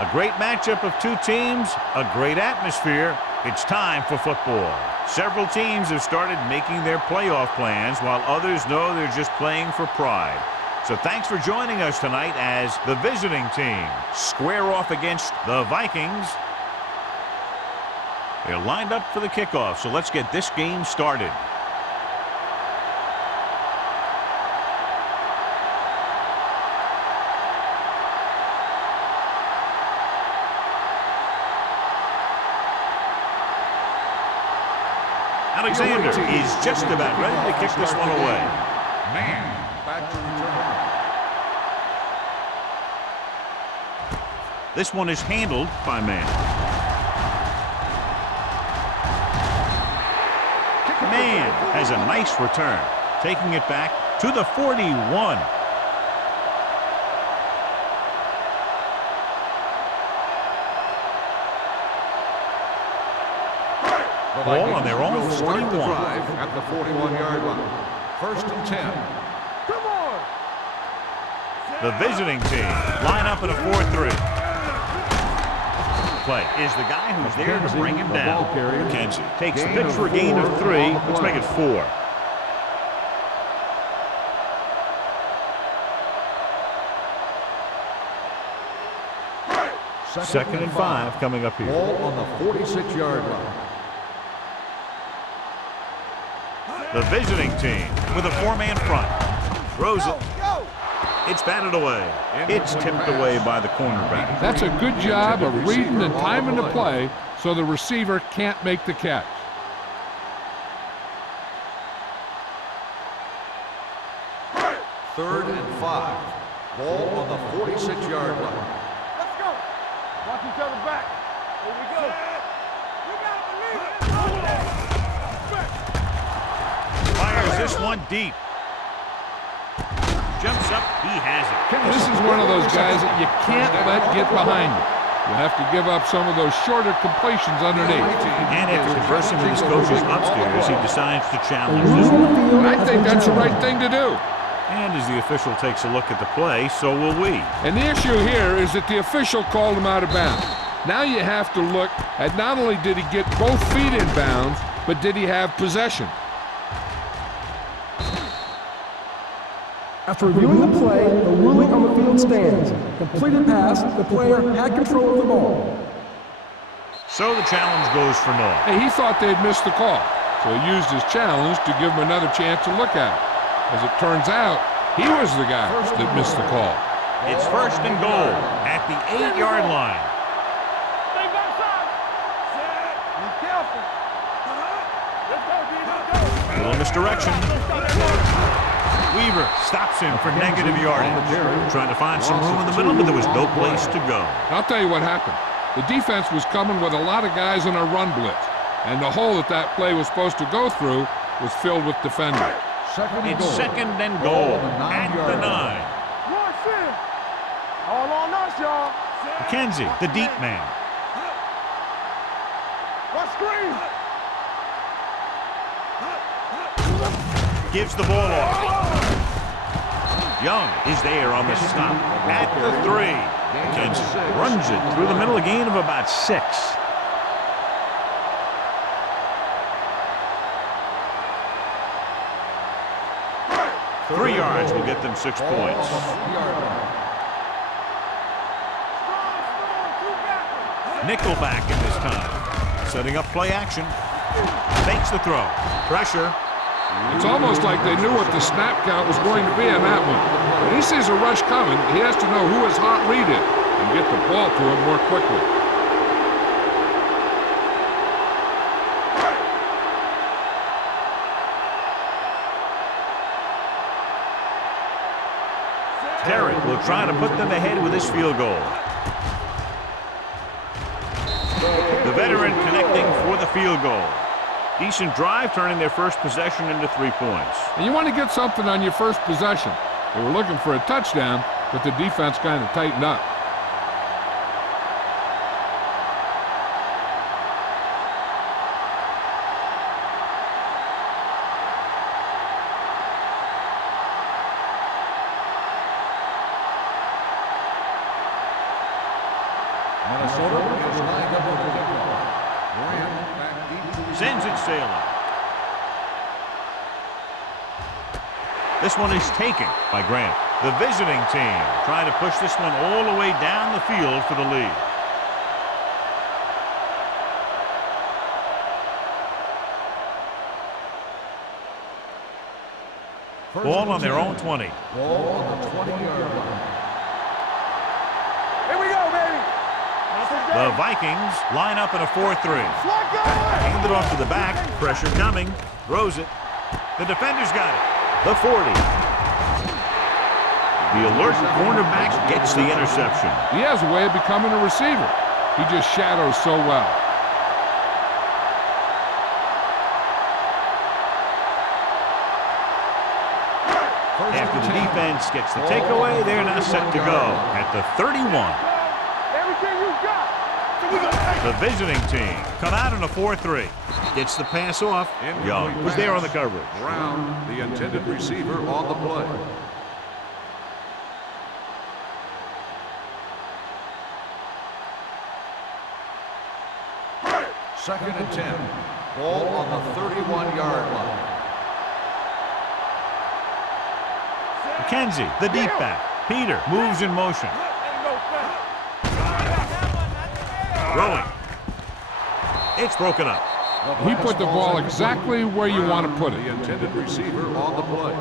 A great matchup of two teams, a great atmosphere. It's time for football. Several teams have started making their playoff plans, while others know they're just playing for pride. So thanks for joining us tonight as the visiting team square off against the Vikings. They're lined up for the kickoff, so let's get this game started. Alexander is just about ready to kick this one away. Man, back to return. This one is handled by Man. Man has a nice return, taking it back to the 41. Ball on their own 41. At the 41-yard line. 1st and 10. Come on. The visiting team line up in a 4-3. Play is the guy who's there to bring him down. Kenzie takes the pitch for a gain of 3. Let's make it 4. Second and 5 coming up here. Ball on the 46-yard line. The visiting team with a 4-man front. Throws it. It's batted away. It's tipped away by the cornerback. That's a good job of reading and timing the play so the receiver can't make the catch. Third and 5. Ball on the 46-yard line. Let's go. Watch each other back. Here we go. We gotta believe it. Fires this one deep. Jumps up. He has it. This is one of those guys that you can't let get behind you. You have to give up some of those shorter completions underneath. And after conversing with his coaches upstairs, he decides to challenge this one. And I think that's the right thing to do. And as the official takes a look at the play, so will we. And the issue here is that the official called him out of bounds. Now you have to look at not only did he get both feet in bounds, but did he have possession? After reviewing the play, the ruling on the field stands. Completed pass, the player had control of the ball. So the challenge goes for naught. Hey, he thought they'd missed the call, so he used his challenge to give him another chance to look at it. As it turns out, he was the guy that missed the call. It's 1st and goal at the 8-yard line. Stay backside. Set. Be careful. Let's go, D. Let's go. Little misdirection. Weaver stops him for negative yardage. Trying to find some room in the middle, but there was no place to go. I'll tell you what happened. The defense was coming with a lot of guys in a run blitz, and the hole that play was supposed to go through was filled with defenders. It's 2nd and goal at the 9. Rush in. All on us, y'all. McKenzie, the deep man. What screen? Gives the ball off. Young is there on the stop at the 3. McKenzie runs it through the middle, a gain of about 6. Three yards will get them 6 points. Nickelback in this time. Setting up play action. Fakes the throw. Pressure. It's almost like they knew what the snap count was going to be on that one. When he sees a rush coming, he has to know who his hot read is and get the ball to him more quickly. Terry will try to put them ahead with his field goal. The veteran connecting for the field goal. Decent drive, turning their first possession into 3 points. And you want to get something on your first possession. They were looking for a touchdown, but the defense kind of tightened up. Minnesota is lined up for the kickoff. Grant back deep to return. Sends it sailing. This one is taken by Grant. The visiting team trying to push this one all the way down the field for the lead. Ball on their own 20. Ball on the 20-yard line. Here we go, baby. The Vikings line up in a 4-3. Hand it off to the back. Pressure coming. Throws it. The defender's got it. The 40. The alert cornerback gets the interception. He has a way of becoming a receiver. He just shadows so well. After the defense gets the takeaway, they're now set to go at the 31. Everything you got. So we gonna take The visiting team come out in a 4-3. Gets the pass off. Young was there on the coverage. Brown, the intended receiver, on the play. Second and 10. Ball on the 31-yard line. McKenzie, the deep back. Peter moves in motion. Throwing. It's broken up. He put the ball exactly where you want to put it. The intended receiver on the play.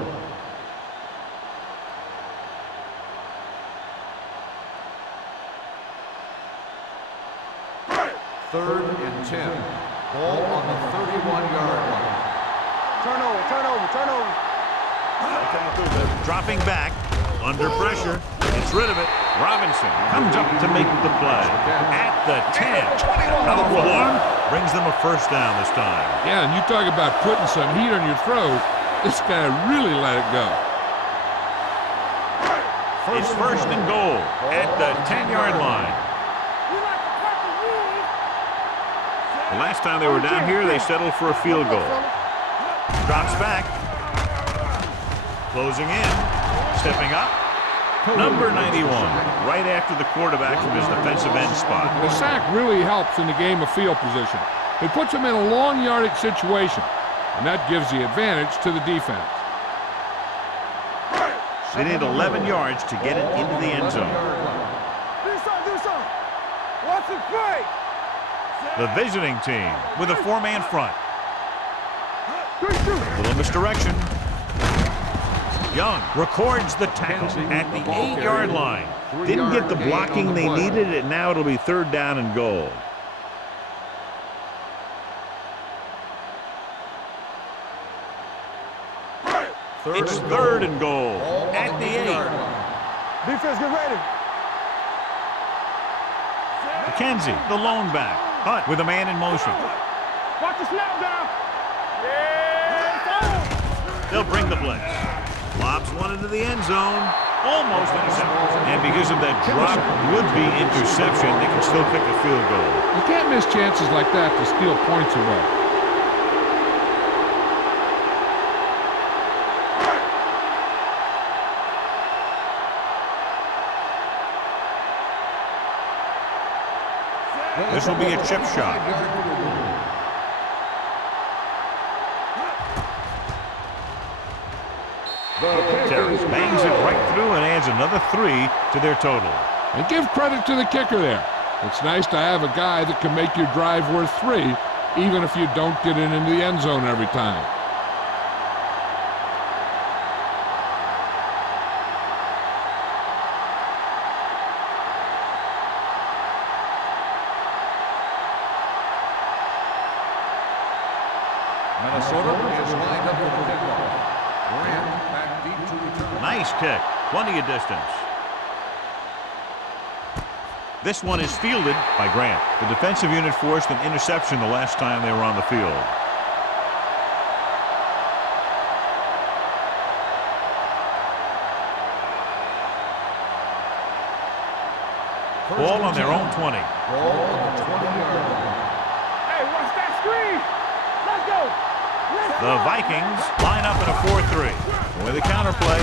Third and 10. Ball on the 31-yard line. Turnover. Dropping back. Under pressure. Gets rid of it. Robinson comes up to make the play. At the 10. Powerful arm brings them a first down this time. Yeah, and you talk about putting some heat on your throw. This guy really let it go. It's first and goal at the 10-yard line. The last time they were down here, they settled for a field goal. Drops back. Closing in. Stepping up. Number 91, right after the quarterback from his defensive end spot. The sack really helps in the game of field position. It puts them in a long yardage situation, and that gives the advantage to the defense. They need 11 yards to get it into the end zone. Do something. Watch it play. The visiting team with a four-man front. Little misdirection. Young records the tackle at the 8-yard line. Didn't get the blocking they needed, and now it'll be third down and goal. It's third and goal at the 8. Defense, get ready. McKenzie, the lone back. Hunt with a man in motion. Watch the snap down. They'll bring the blitz. Lobs one into the end zone. Almost intercepted. And because of that drop would-be interception, they can still pick a field goal. You can't miss chances like that to steal points away. This will be a chip shot. Terry bangs it right through and adds another 3 to their total. And give credit to the kicker there. It's nice to have a guy that can make your drive worth 3, even if you don't get it into the end zone every time. Minnesota is lined up for the kickoff. Grant back deep to return. Nice kick. Plenty of distance. This one is fielded by Grant. The defensive unit forced an interception the last time they were on the field. Ball on their own 20. Ball on the 20-yard line. Hey, watch that screen. Let's go. The Vikings line up in a 4-3. With a counterplay,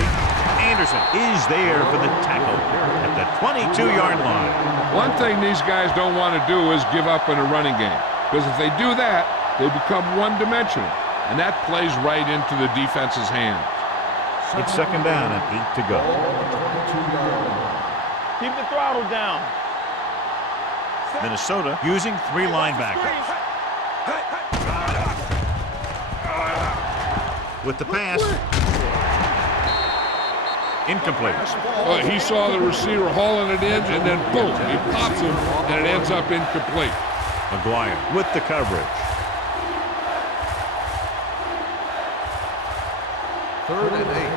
Anderson is there for the tackle at the 22-yard line. One thing these guys don't want to do is give up in a running game, because if they do that, they become one-dimensional, and that plays right into the defense's hands. It's second down and 8 to go. Keep the throttle down. Minnesota using 3 linebackers. With the pass. Incomplete. He saw the receiver hauling it in, and then boom, he pops him, and it ends up incomplete. McGuire with the coverage. 3rd and 8.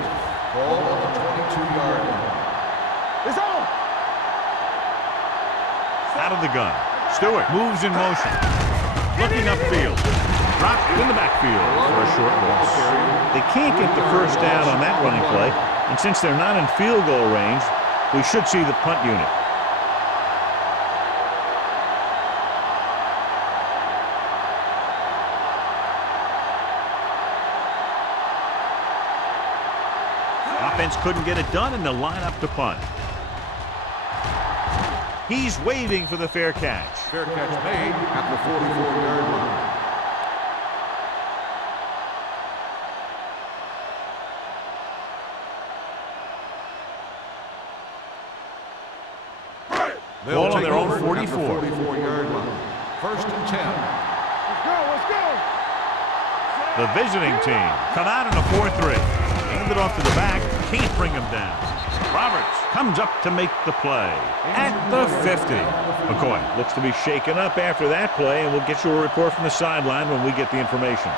Ball on the 22-yard line. It's on. Out of the gun. Stewart moves in motion. Looking upfield. Dropped in the backfield for a short loss. They can't get the first down on that running play, and since they're not in field goal range, we should see the punt unit. Offense couldn't get it done, and they'll line up to punt. He's waiting for the fair catch. Fair catch made at the 44-yard line. Ball on their own 44. 44-yard line. 1st and 10. Let's go. The visiting team come out in a 4-3. Hand it off to the back. Can't bring him down. Roberts comes up to make the play at the 50. McCoy looks to be shaken up after that play, and we'll get you a report from the sideline when we get the information.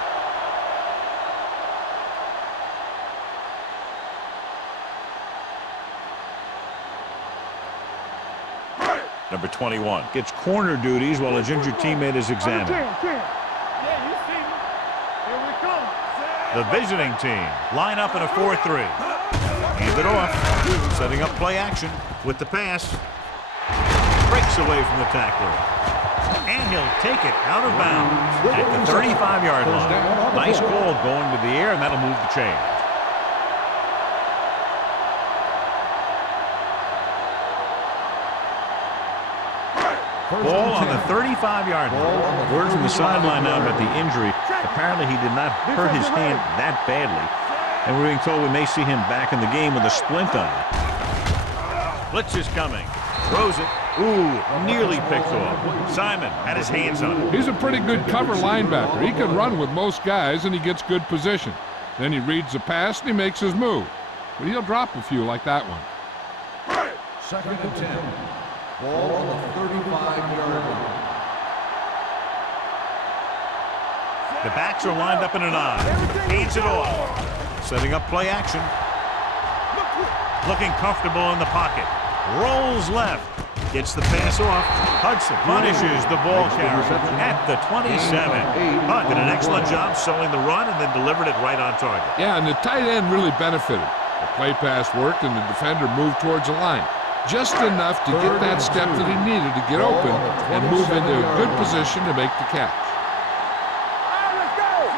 Number 21 gets corner duties while his injured teammate is examined. Yeah, you see me. Here we come. The visiting team line up in a 4-3. Hand it off. Setting up play action with the pass. Breaks away from the tackler. And he'll take it out of bounds at the 35-yard line. Nice call going to the air, and that'll move the chain. Ball on the 35-yard line. Word from the sideline now about the injury. Apparently he did not hurt his hand that badly. And we're being told we may see him back in the game with a splint on it. Blitz is coming. Throws it. Ooh, nearly picked off. Simon had his hands on it. He's a pretty good cover linebacker. He can run with most guys, and he gets good position. Then he reads the pass, and he makes his move. But he'll drop a few like that one. 2nd and 10. Ball on the 35-yard line. The backs are lined up in an I. Hands it off. Setting up play action. Looking comfortable in the pocket. Rolls left. Gets the pass off. Hudson punishes the ball carrier at the 27. Hunt did an excellent job selling the run and then delivered it right on target. Yeah, and the tight end really benefited. The play pass worked, and the defender moved towards the line. Just enough to get that step that he needed to get open and move into a good position to make the catch. Let's go.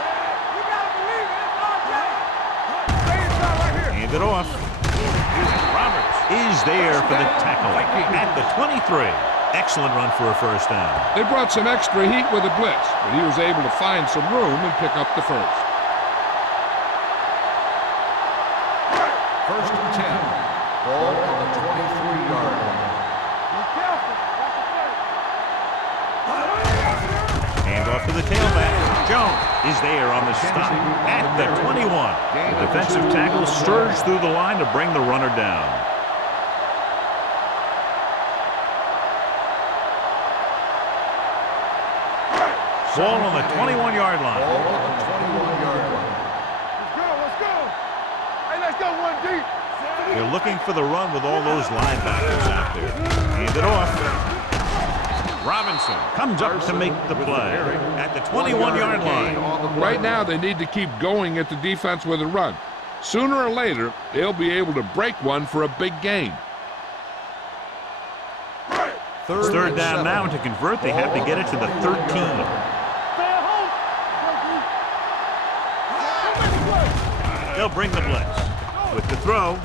You gotta believe it. It's our game. Stay inside right here. Hand it off. Roberts is there for the tackle at the 23. Excellent run for a first down. They brought some extra heat with a blitz, but he was able to find some room and pick up the first. 1st and 10. Ball on the 23-yard line. Be careful. Hand off to the tailback. Jones is there on the stop at the 21. The defensive tackle surged through the line to bring the runner down. Ball on the 21-yard line. Ball on the 21-yard line. Let's go. Hey, let's go one deep. They're looking for the run with all those linebackers out there. Hand it off. Robinson comes up to make the play at the 21-yard line. Right now, they need to keep going at the defense with a run. Sooner or later, they'll be able to break one for a big gain. It's third down now, and to convert, they have to get it to the 13. They'll bring the blitz. With the throw,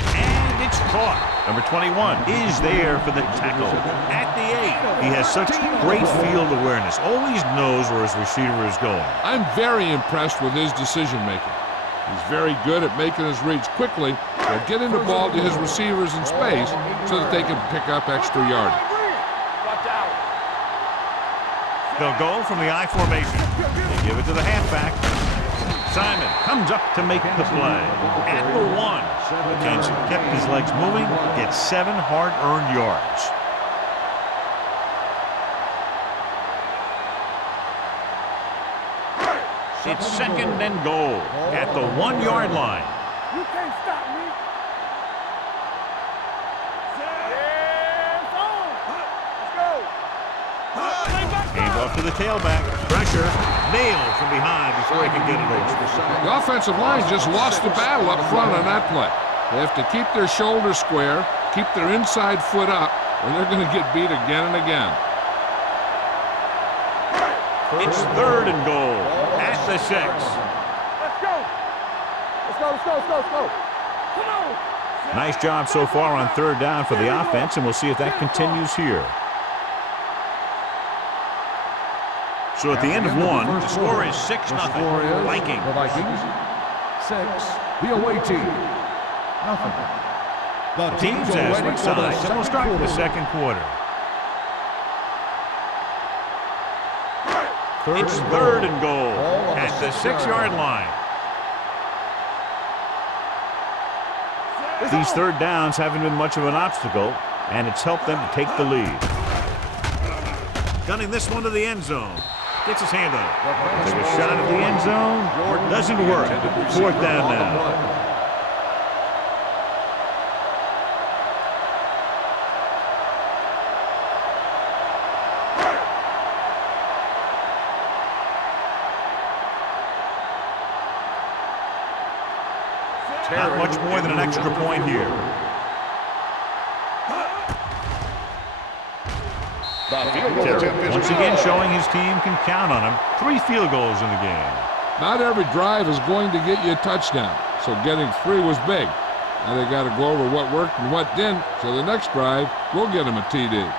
and it's caught. Number 21 is there for the tackle at the 8. He has such great field awareness, always knows where his receiver is going. I'm very impressed with his decision-making. He's very good at making his reads quickly or getting the ball to his receivers in space so that they can pick up extra yardage. Watch out. They'll go from the I formation. They give it to the halfback. Simon comes up to make the play. At the 1. Kenson kept his legs moving, gets 7 hard-earned yards. It's 2nd and goal at the 1-yard line. You can't stop me. Hands on. Let's go. Hand off to the tailback. Pressure. Nailed from behind before he can get it over. The offensive line just lost the battle up front on that play. They have to keep their shoulders square, keep their inside foot up, or they're going to get beat again and again. It's 3rd and goal at the 6. Let's go. Let's go, let's go, let's go, let's go. Come on. Nice job so far on 3rd down for the offense, and we'll see if that continues here. So at the end of 1, the score is 6-0. Vikings. The Vikings. 6. The away team. Nothing. The Teams as switch sides, and we'll start the 2nd quarter. It's 3rd and goal at the 6-yard line. These 3rd downs haven't been much of an obstacle, and it's helped them to take the lead. Gunning this one to the end zone. Gets his hand on it. Took a shot at the end zone. Doesn't work. 4th down now. Not much more than an extra point here. Terry, once again showing his team can count on him. 3 field goals in the game. Not every drive is going to get you a touchdown, so getting 3 was big. Now they got to go over what worked and what didn't, so the next drive will get them a TD.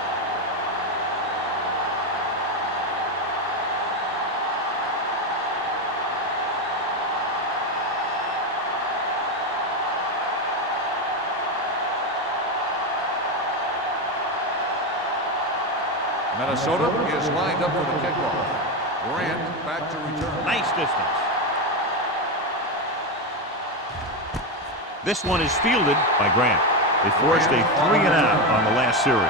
Minnesota is lined up for the kickoff. Grant back to return. Nice distance. This one is fielded by Grant. They forced a 3-and-out on the last series.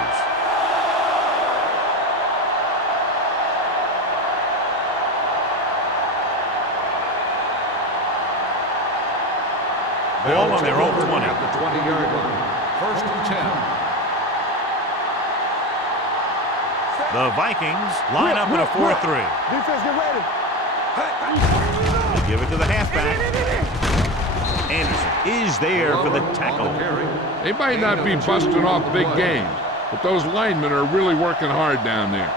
Ball on their own 20. At the 20-yard line. 1st and 10. The Vikings line up in a 4-3. Defense, get ready. They give it to the halfback. Anderson is there for the tackle. They might not be busting off big games, but those linemen are really working hard down there.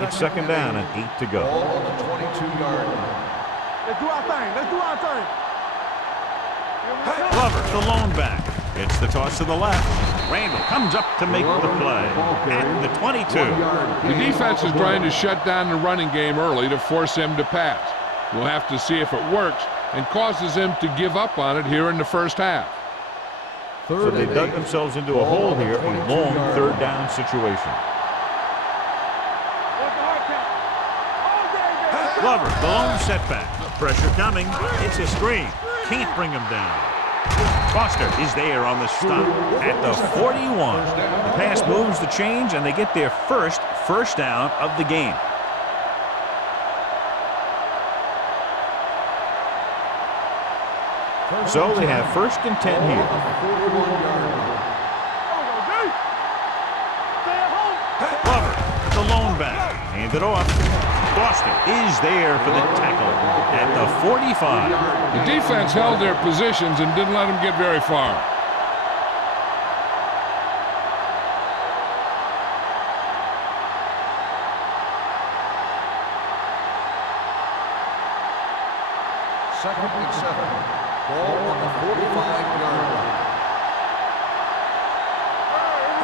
It's 2nd down and 8 to go. Ball on the 22-yard line. Let's do our thing. Let's do our thing. Glover, the lone back. It's the toss to the left. Randall comes up to make the play at the 22. The defense is trying to shut down the running game early to force him to pass. We'll have to see if it works and causes him to give up on it here in the 1st half. So they dug themselves into a hole here, a long 3rd down situation. Glover, the lone setback. Pressure coming. It's a screen. Can't bring him down. Foster is there on the stop at the 41. The pass moves the chains, and they get their first down of the game. So they have 1st and 10 here. Glover, the lone back. Hand it off. Foster is there for the tackle at the 45. The defense held their positions and didn't let them get very far. Second and 7. Ball on the 45-yard line.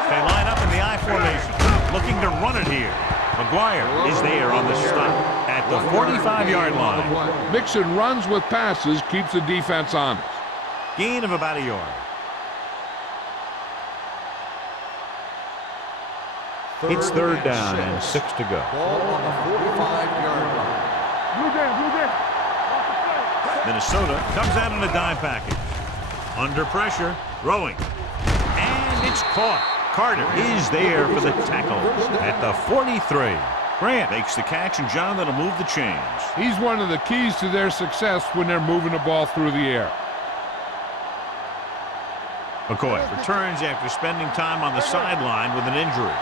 They line up in the I formation, looking to run it here. McGuire is there on the stop at the 45-yard line. Mixing runs with passes keeps the defense honest. Gain of about a yard. It's third down and 6 to go. Ball on the 45-yard line. Blue down, blue down. Watch the play. Minnesota comes out in a dime package. Under pressure, throwing. And it's caught. Carter is there for the tackle at the 43. Grant makes the catch, and John, that'll move the chains. He's one of the keys to their success when they're moving the ball through the air. McCoy returns after spending time on the sideline with an injury.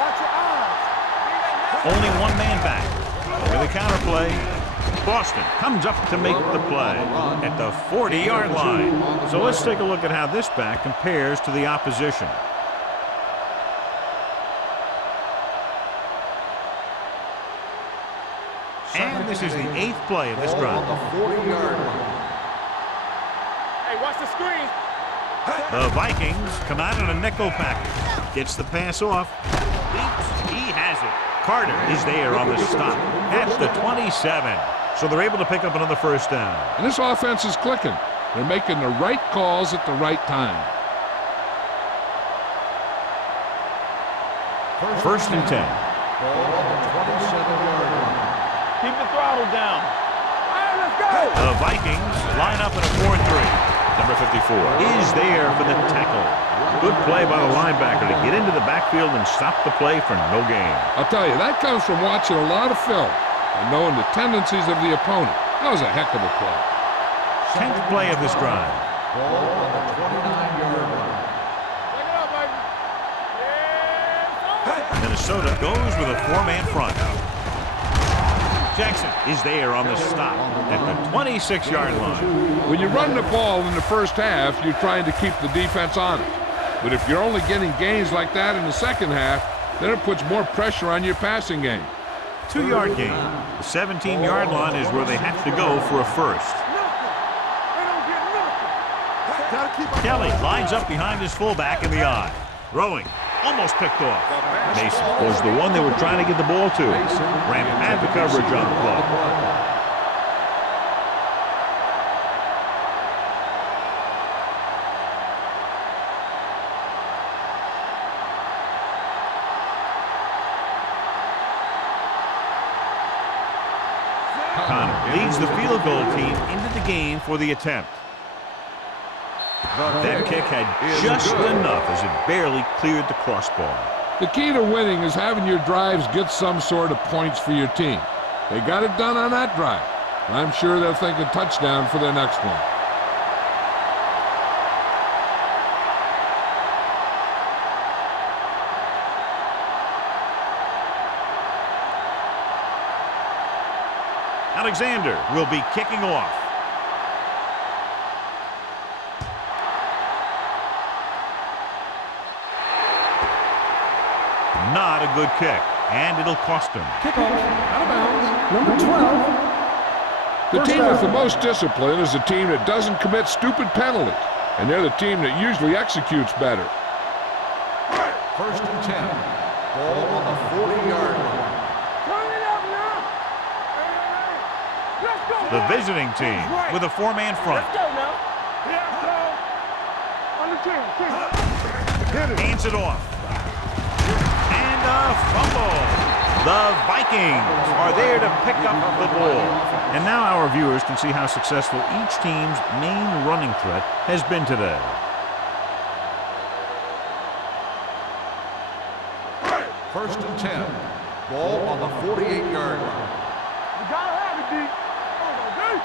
Watch your eyes. Only one man back. With a counterplay, Boston comes up to make the play at the 40-yard line. So let's take a look at how this back compares to the opposition. And this is the 8th play of this drive. On the 40-yard line. Hey, watch the screen. The Vikings come out in a nickel package. Gets the pass off. Leaps. He has it. Carter is there on the stop at the 27. So they're able to pick up another first down. And this offense is clicking. They're making the right calls at the right time. First and 10. Ball on the 27-yard line. Keep the throttle down. All right, let's go. The Vikings line up in a 4-3. Number 54 is there for the tackle. Good play by the linebacker to get into the backfield and stop the play for no gain. I'll tell you, that comes from watching a lot of film and knowing the tendencies of the opponent. That was a heck of a play. 10th play of this drive. Ball on the 29-yard line. Take it up, baby. Yeah, Minnesota goes with a 4-man front. Jackson is there on the stop at the 26-yard line. When you run the ball in the first half, you're trying to keep the defense honest. But if you're only getting gains like that in the second half, then it puts more pressure on your passing game. 2-yard gain. The 17-yard line is where they have to go for a first. they don't get nothing. Gotta keep up. Kelly lines up behind his fullback in the I. Throwing. Almost picked off. Mason was the one they were trying to get the ball to. Grant had the coverage on the play. Connor leads the field goal team into the game for the attempt. That kick had just enough as it barely cleared the crossbar. The key to winning is having your drives get some sort of points for your team. They got it done on that drive. And I'm sure they'll think a touchdown for their next one. Alexander will be kicking off. Not a good kick, and it'll cost him. Kickoff, out of bounds, number 12. The First team down. with the most discipline is the team that doesn't commit stupid penalties. And they're the team that usually executes better. First and 10. Ball on the 40-yard line. Turn it up now. Hey, let's go. The visiting team with a 4-man front. Let's go now. Yeah, go. On the 10. Hit it. Hands it off. And a fumble. The Vikings are there to pick up the ball. And now our viewers can see how successful each team's main running threat has been today. First and 10. Ball on the 48-yard line. You gotta have it, D. Come on, D.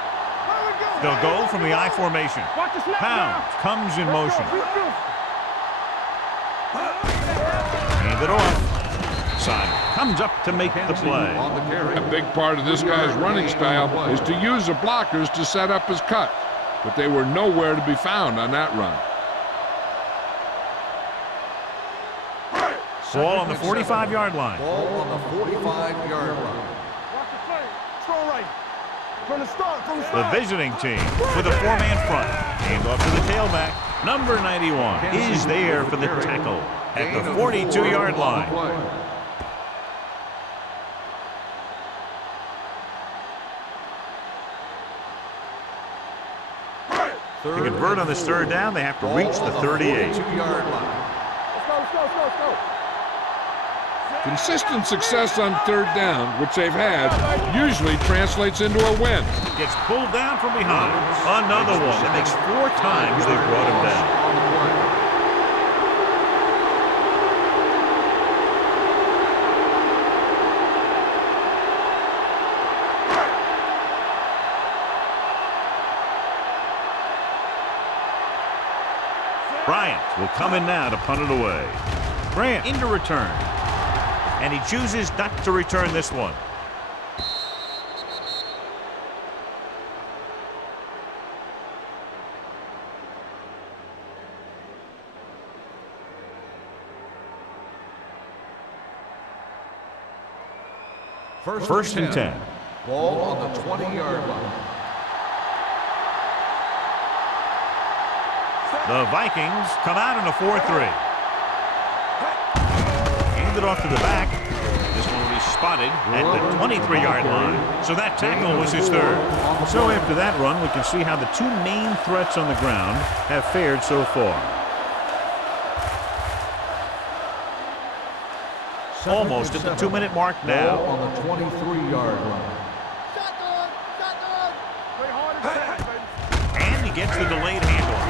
Let it go. They'll go from the I formation. Watch the snap Pound now. comes in Let's motion. go. Keep moving. Hand it off. Simon comes up to make the play. On the carry. A big part of this guy's running style is to use the blockers to set up his cut. But they were nowhere to be found on that run. Ball on the 45-yard line. Ball on the 45-yard line. Watch the play. Throw right. From the start, from the The start. visiting team with a four-man front. Hand off to the tailback. Number 91 is there for the tackle at the 42-yard line. To convert on this third down, they have to reach the 38. 2-yard line. Let's go. Consistent success on third down, which they've had, usually translates into a win. Gets pulled down from behind. Another one. It makes 4 times they brought him down. Bryant will come in now to punt it away. Bryant into return. And he chooses not to return this one. First and 10. Ball on the 20-yard line. The Vikings come out in a 4-3. Hand it off to the back. This one will be spotted at the 23-yard line. So that tackle was his third. So after that run, we can see how the 2 main threats on the ground have fared so far. Almost at the 2-minute mark now. Ball on the 23-yard line. Shotgun. Play hard and fast, baby. And he gets the delayed handoff.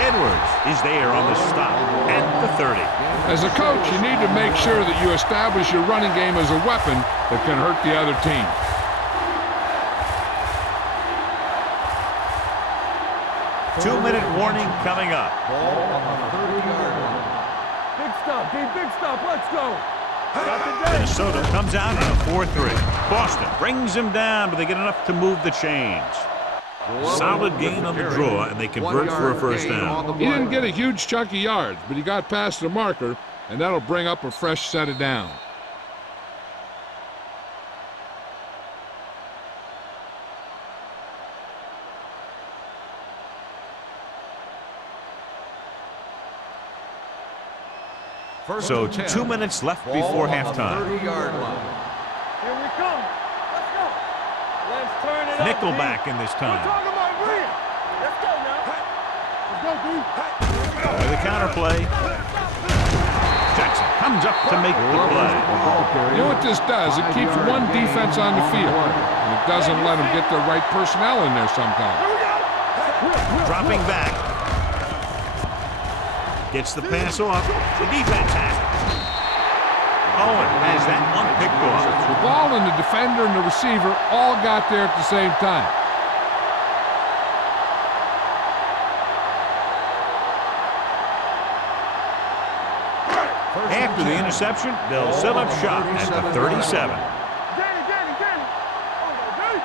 Edwards is there on the stop at the 30. As a coach, you need to make sure that you establish your running game as a weapon that can hurt the other team. Two-minute warning coming up. Ball on the 30-yard line. Big stop, D. Big stop. Let's go. Got the day. Minnesota comes out in a 4-3. Boston brings him down, but they get enough to move the chains. Solid gain on the draw, and they convert for a first down. He didn't get a huge chunk of yards, but he got past the marker, and that'll bring up a fresh set of downs. So 2 minutes left before halftime. 30-yard line. Here we come. Let's go. Let's turn it up, Nickelback D. in this We're time. talking about win. Let's go now. Let's go, D. With a counterplay. Jackson comes up to make the play. You know what this does? It keeps one defense on the field, and it doesn't let them get the right personnel in there sometimes. Here we go. Dropping back. Gets the pass off. The defense has it. Owen has that one picked off. The ball and the defender and the receiver all got there at the same time. After the interception, they'll set up shop at the 37. Danny.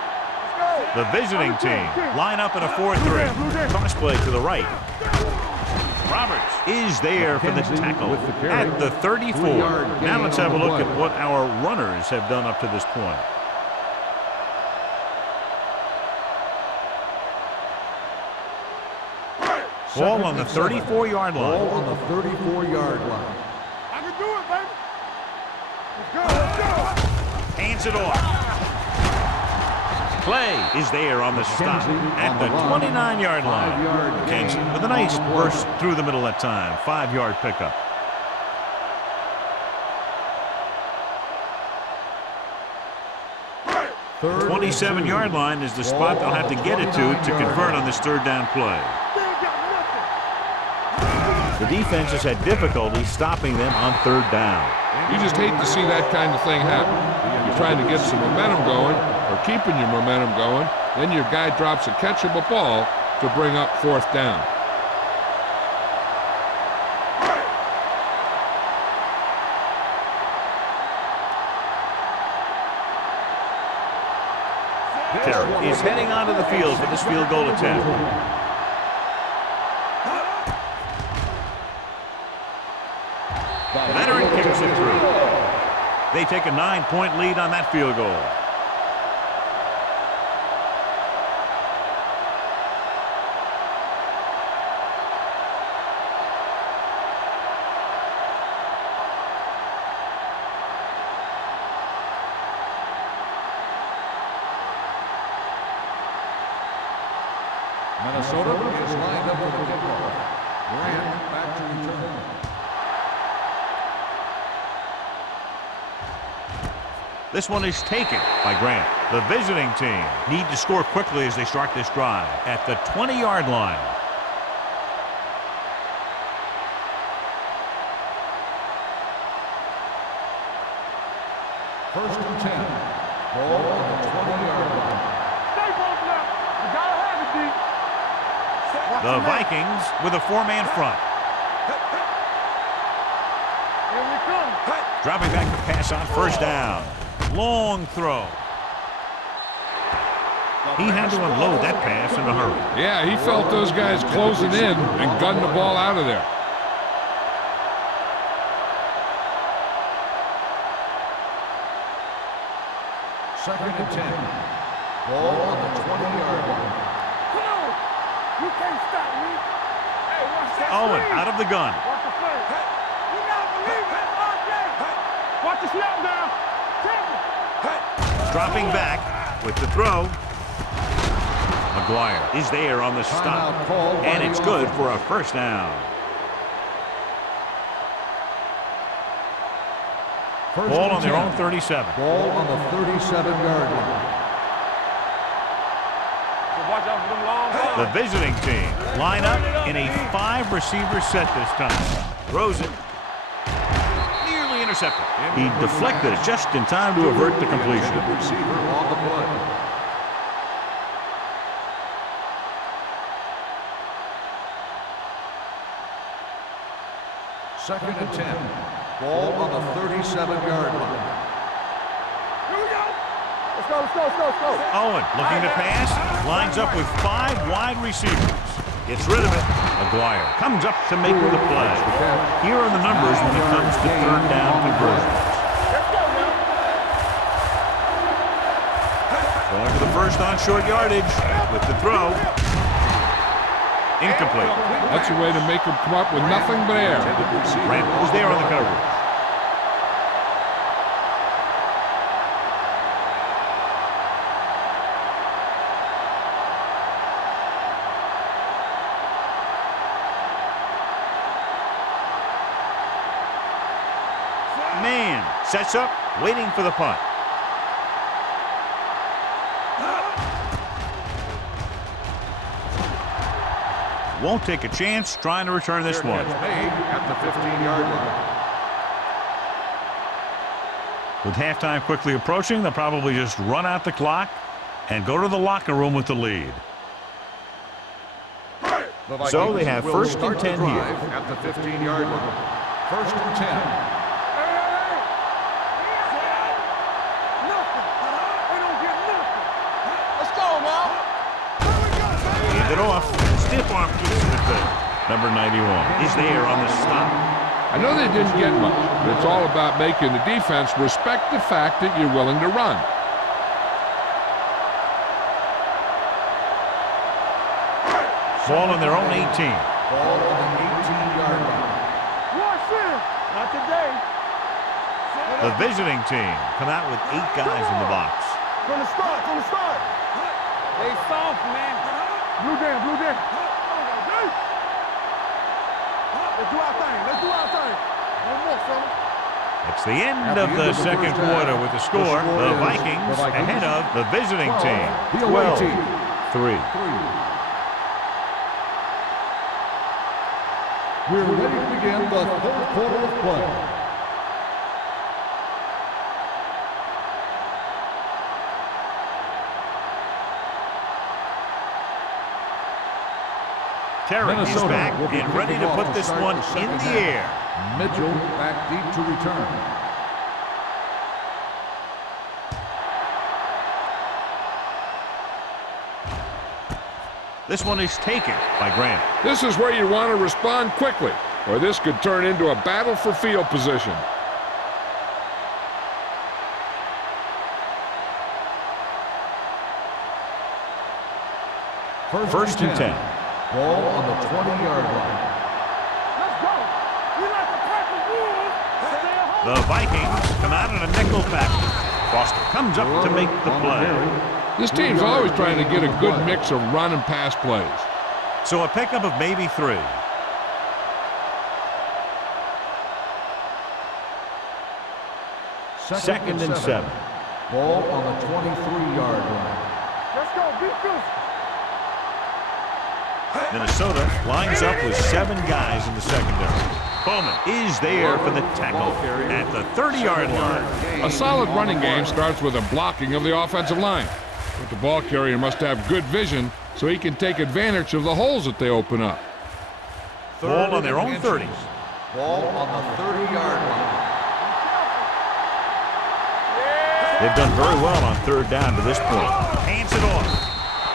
Let's go. The visiting team line up in a 4-3. Cross play to the right. Roberts is there for the tackle at the 34. Now let's have a look at what our runners have done up to this point. Ball on the 34-yard Ball line. on the 34-yard line. I can do it, baby. Let's go. Hands it off. Clay is there on the stop at the 29-yard line. Kenzie with a nice burst through the middle that time. 5-yard pickup. The 27-yard line is the spot they'll have to get it to convert on this third down play. The defense has had difficulty stopping them on third down. You just hate to see that kind of thing happen. You're trying to get some momentum going or keeping your momentum going, then your guy drops a catchable ball to bring up fourth down. Terry is heading onto the field for this field goal attempt. Veteran kicks it through. They take a 9-point lead on that field goal. Minnesota is lined up for the kickoff. Grant back to return. This one is taken by Grant. The visiting team need to score quickly as they start this drive at the 20-yard line. First and 10. Ball on the 20-yard line. Stay close now. You gotta have it, D. The Vikings with a four-man front. Here we come. Dropping back to pass on first down. Long throw. He had to unload that pass in a hurry. Yeah, he felt those guys closing in and gunned the ball out of there. Second and 10. Ball on the 20-yard line. Come on. You can't stop me. Hey, watch that Owen screen. out of the gun. Watch the play. You gotta believe it, RJ. Watch the snap down. Dropping back with the throw. McGuire is there on the stop. Timeout called by And the it's good offense. for a first down. First Ball and on their 10. own 37. Ball on the 37-yard line. Watch out for them long balls. The visiting team line up in a 5-receiver set this time. Throws it. Nearly intercepted. He deflected it just in time to avert the completion. Receiver on the play. Second and 10. Ball on the 37-yard line. Here we go. Let's go, let's go, let's go, let's go. Owen looking to pass. Lines up with 5 wide receivers. Gets rid of it. McGuire comes up to make the play. Here are the numbers when it comes to third down conversions. Let's go now. Going for the first on short yardage with the throw. Incomplete. That's a way to make them come up with nothing but air. Grant was there on the coverage. Man sets up, waiting for the punt. Won't take a chance trying to return this one. Made at the 15-yard line. With halftime quickly approaching, they'll probably just run out the clock and go to the locker room with the lead. The So they Vikings have will first and start the 10 here. drive at the 15-yard line. First and 10. Nothing. They don't get nothing. Let's go now. Hand it off. Stiff arm keeps it good. Number 91 is there on the stop. I know they didn't get much, but it's all about making the defense respect the fact that you're willing to run. Ball on their own 18. Ball on the 18-yard line. Watch this. Not today. The visiting team come out with 8 guys in the box. From the start, from the start. They soft, man. Blue down, blue down. Let's do our thing. Let's do our thing. One more, fella. It's the end of the second quarter with the score. The Vikings ahead of the visiting team. The away team. 12-3. We're ready to begin the third quarter of play. Terry is back will be and ready to kicking put off this start one the second in the half. air. Mitchell back deep to return. This one is taken by Grant. This is where you want to respond quickly, or this could turn into a battle for field position. First and 10. Ball on the 20-yard line. Let's go. We like the practice rules. Stay at home. The Vikings come out in a nickel package. Foster comes up to make the play. This team's always trying to get a good mix of run and pass plays. So a pickup of maybe 3. Second and 7. Ball on the 23-yard line. Let's go. Be physical. Minnesota lines up with 7 guys in the secondary. Bowman is there for the tackle at the 30-yard line. A solid running game starts with a blocking of the offensive line. But the ball carrier must have good vision so he can take advantage of the holes that they open up. Ball on their own 30. Ball on the 30-yard line. They've done very well on 3rd down to this point. Hands it off.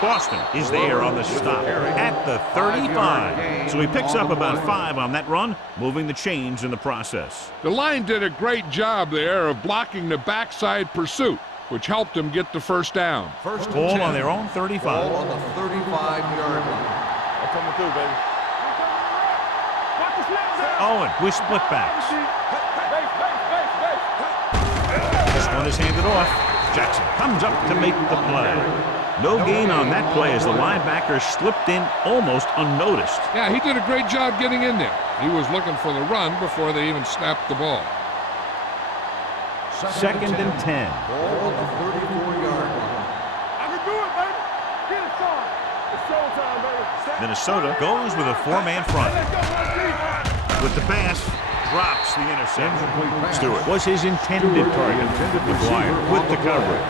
Boston is there on the stop at the 35. So he picks up about 5 on that run, moving the chains in the process. The line did a great job there of blocking the backside pursuit, which helped him get the first down. First Ball and 10. on their own 35. Ball on the 35-yard line. I'm coming through, baby. Watch the snap down. Owen with split backs. Base. This one is handed off. Jackson comes up to make the play. No gain on that play as the linebacker slipped in almost unnoticed. Yeah, he did a great job getting in there. He was looking for the run before they even snapped the ball. Second and 10. Ball on the 34-yard line. I can do it, baby. Get it started. It's showtime, baby. Minnesota goes with a 4-man front. Let's go, let's With the pass, drops the interception. Stewart was his intended target. McGuire with the coverage.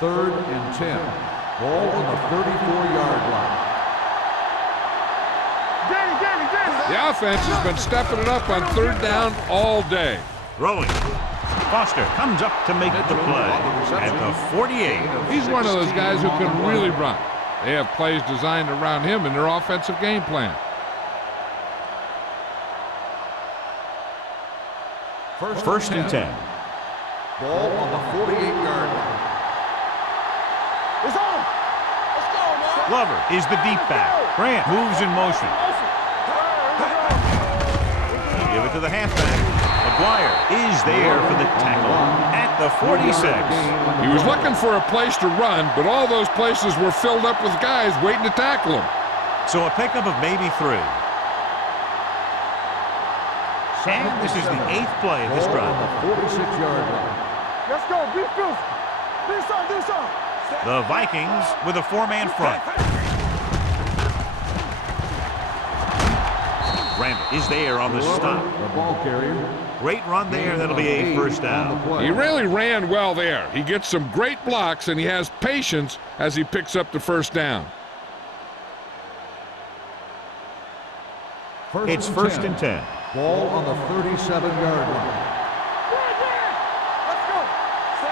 Third and 10. Ball on the 34-yard line. The offense has been stepping it up on 3rd down all day. Throwing. Foster comes up to make the play at the 48. He's one of those guys who can really run. They have plays designed around him in their offensive game plan. First and 10. Ball on the 48-yard line. It's on. Let's go, man. Glover is the deep back. Grant moves in motion. He'll give it to the halfback. McGuire is there for the tackle at the 46. He was looking for a place to run, but all those places were filled up with guys waiting to tackle him. So a pickup of maybe 3. And this is the 8th play of this Ball drive. on the 46-yard line. Let's go. Be physical. Do something. The Vikings with a 4-man front. Randall is there on the stop. The ball carrier. Great run there. That'll be a first down. He really ran well there. He gets some great blocks, and he has patience as he picks up the first down. It's first and 10. Ball on the 37-yard line. Let's go.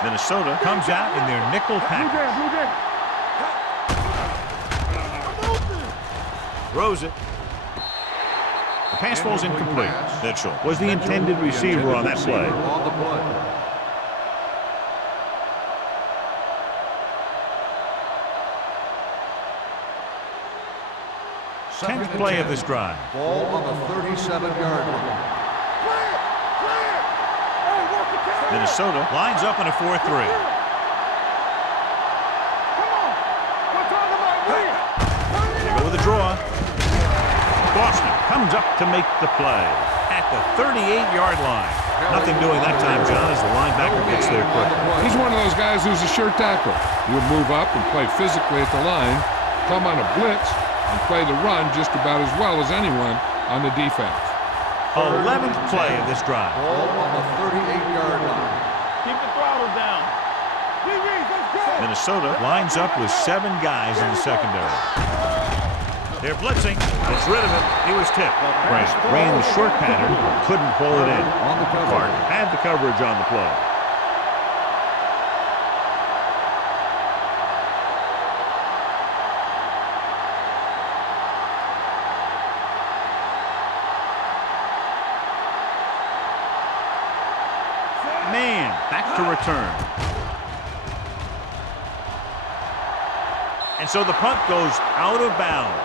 Minnesota comes out in their nickel package. Blue jam. Throws it. The pass falls incomplete. Mitchell was the intended receiver on that play. On the play. Tenth play of this drive. Ball on the 37-yard line. Minnesota lines up in a 4-3. They go with a draw. Boston comes up to make the play at the 38-yard line. Nothing doing that time, John, as the linebacker gets there quick. He's one of those guys who's a sure tackler. He'll move up and play physically at the line, come on a blitz, and play the run just about as well as anyone on the defense. 11th play of this drive. Ball on the 38-yard line. Keep the throttle down. Let's go. Minnesota lines up with 7 guys in the secondary. They're blitzing. Gets rid of it. He was tipped. Grant ran the short pattern, couldn't pull it in. On the cover. Clark had the coverage on the play. Man, back to return. And so the punt goes out of bounds.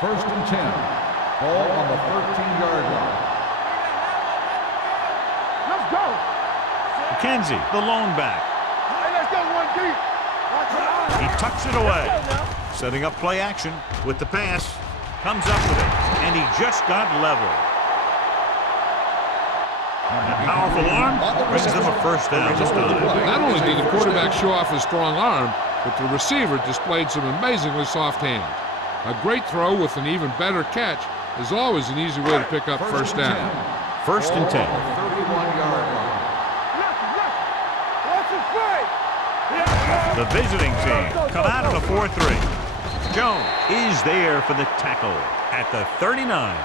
First and 10. Ball on the 13-yard line. Let's go. McKenzie, the lone back. Hey, let's go one deep. He tucks it away. Setting up play action with the pass. Comes up with it. And he just got level. A powerful arm brings them a first down this time. Not only did the quarterback show off his strong arm, but the receiver displayed some amazingly soft hands. A great throw with an even better catch is always an easy way to pick up first down. First and 10. 31-yard line. Watch his play. The visiting team come out in a 4-3. Jones is there for the tackle at the 39.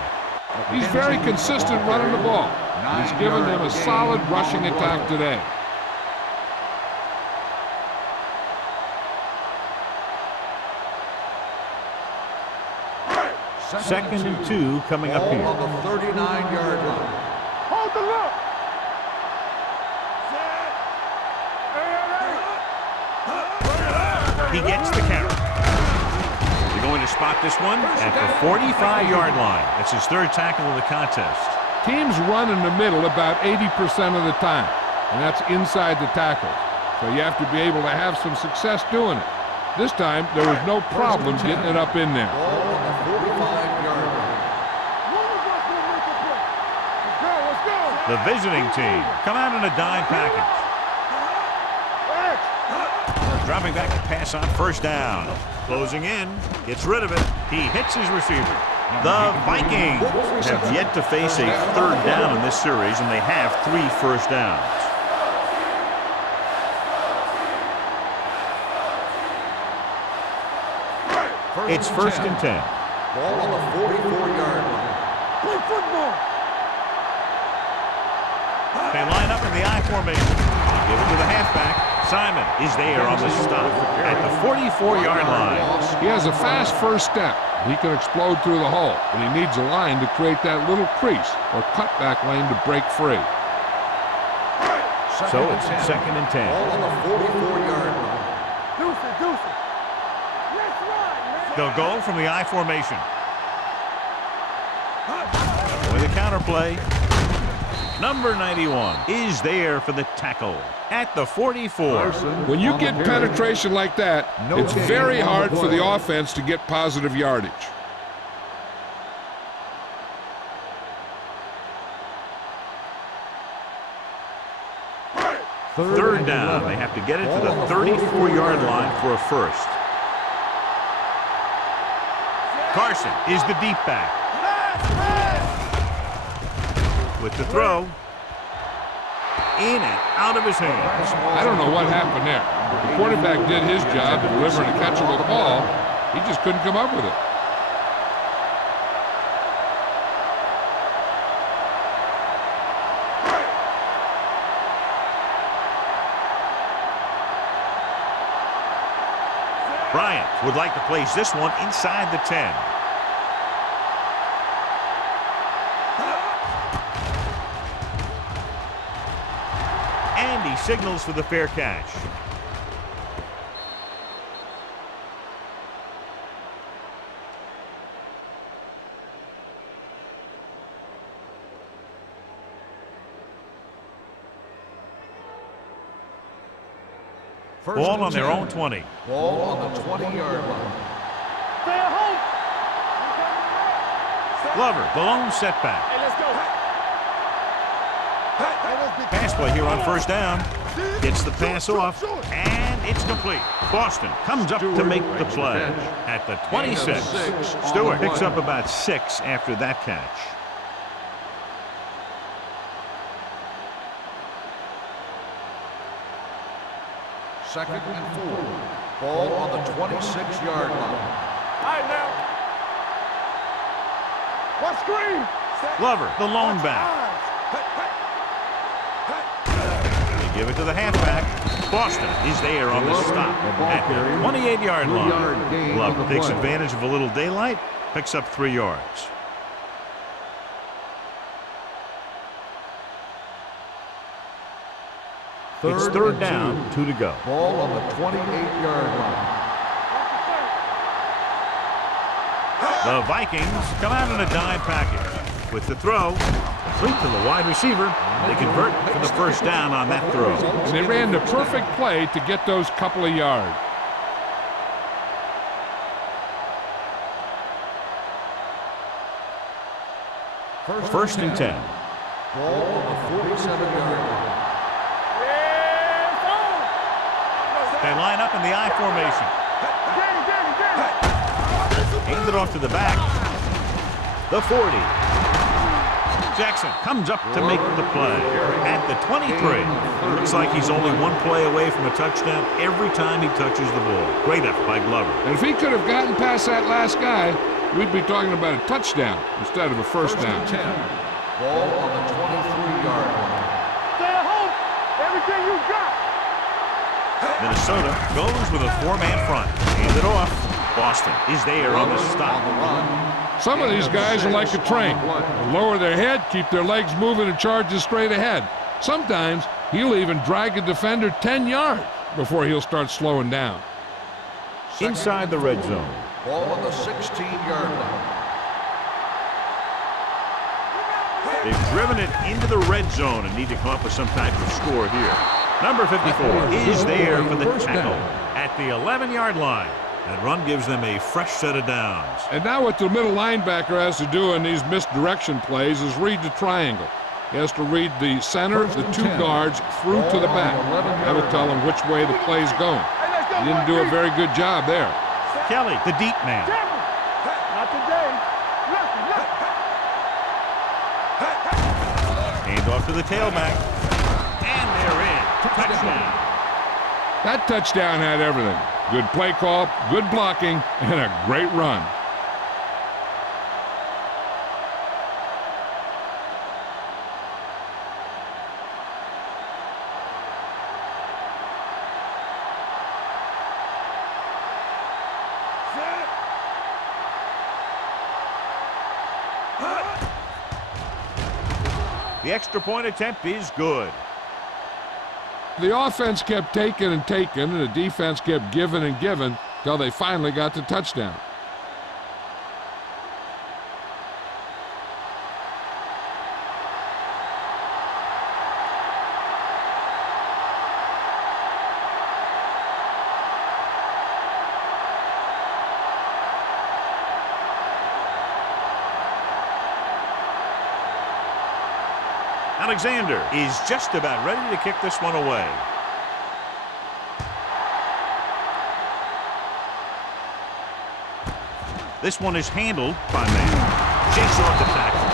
He's very consistent running the ball. He's given them a solid rushing attack today. Second and 2 coming up Ball here. on the 39-yard line. Hold the look. He gets the carry. They're going to spot this one at the 45-yard line. That's his third tackle of the contest. Teams run in the middle about 80% of the time, and that's inside the tackles. So you have to be able to have some success doing it. This time, there was no problem getting it up in there. Ball on the 45-yard line. Let's go. The visiting team come out in a dime package. Dropping back to pass on first down. Closing in, gets rid of it. He hits his receiver. The Vikings have yet to face a third down in this series, and they have 3 first downs. It's first and 10. Ball on the 44-yard line. Play football. They line up in the I formation. Give it to the halfback. Simon is there on the stop at the 44-yard line. He has a fast first step. He can explode through the hole, but he needs a line to create that little crease or cutback lane to break free. So it's second and 10. Ball on the 44-yard line. Deuce it. Let's run, man. They'll go from the I formation. With a counterplay. Number 91 is there for the tackle at the 44. When you get penetration like that, it's very hard for the offense to get positive yardage. Third down. They have to get it to the 34-yard line for a first. Carson is the deep back. With the throw. In and out of his hands. I don't know what happened there. The quarterback did his job delivering a catchable ball. He just couldn't come up with it. Bryant would like to place this one inside the 10. And he signals for the fair catch. Ball on their own 20. Ball on the 20-yard line. Stay at home. Glover, the lone setback. Hey, let's go. Pass play here on first down. Gets the pass off, and it's complete. Boston comes up to make the play at the 26. Stewart picks up about 6 after that catch. Second and 4. Ball on the 26-yard line. All right, now. What screen? Glover, the lone back. They give it to the halfback. Boston is there on the stop at the 28-yard line. Glover takes advantage of a little daylight, picks up 3 yards. It's third down, 2 to go. Ball on the 28-yard line. The Vikings come out in a dime package. With the throw, complete to the wide receiver. They convert for the first down on that throw. And they ran the perfect play to get those couple of yards. First and 10. Ball on the 47-yard line. They line up in the I formation. Aimed it off to the back. The 40. Jackson comes up to make the play at the 23. Looks like he's only one play away from a touchdown every time he touches the ball. Great effort by Glover. And if he could have gotten past that last guy, we'd be talking about a touchdown instead of a first down. 10. Ball on the 23-yard line. Stay at home. Everything you got. Minnesota goes with a four-man front. Hand it off. Boston is there on the stop. Some of these guys are like a train. They'll lower their head, keep their legs moving, and charges straight ahead. Sometimes he'll even drag a defender 10 yards before he'll start slowing down. Inside the red zone. Ball on the 16-yard line. They've driven it into the red zone and need to come up with some type of score here. Number 54 is there for the tackle at the 11-yard line. That run gives them a fresh set of downs. And now what the middle linebacker has to do in these misdirection plays is read the triangle. He has to read the center, the two guards, through to the back. That will tell him which way the play's going. He didn't do a very good job there. Kelly, the deep man. Not today. Hand off to the tailback. And they're in. Touchdown. That touchdown had everything. Good play call, good blocking, and a great run. The extra point attempt is good. The offense kept taking and taking, and the defense kept giving and giving till they finally got the touchdown. Alexander is just about ready to kick this one away. This one is handled by man. Shakes off the tackle.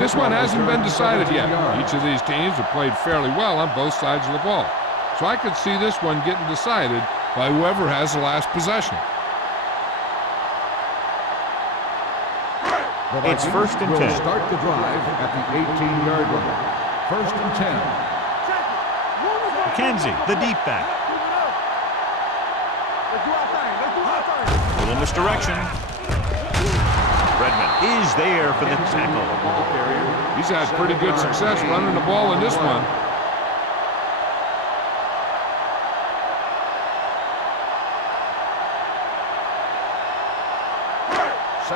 This one hasn't been decided yet. Each of these teams have played fairly well on both sides of the ball. So I could see this one getting decided by whoever has the last possession. It's first and 10. Start the drive at the 18-yard line. First and 10. McKenzie, the deep back. A little misdirection. Redmond is there for the tackle. He's had pretty good success running the ball in this one.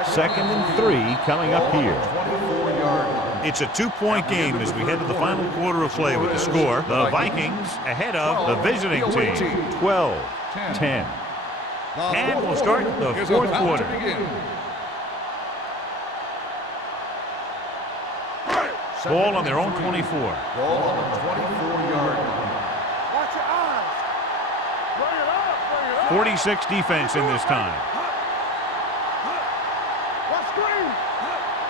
Second and 3 coming up here. It's a two-point game as we head to the final quarter of play with the score. The Vikings ahead of the visiting team, 12-10. And we'll start the fourth quarter. Ball on their own 24. Ball on the 24-yard line. Watch your eyes. Bring it up. 46 defense in this time. Watch screen.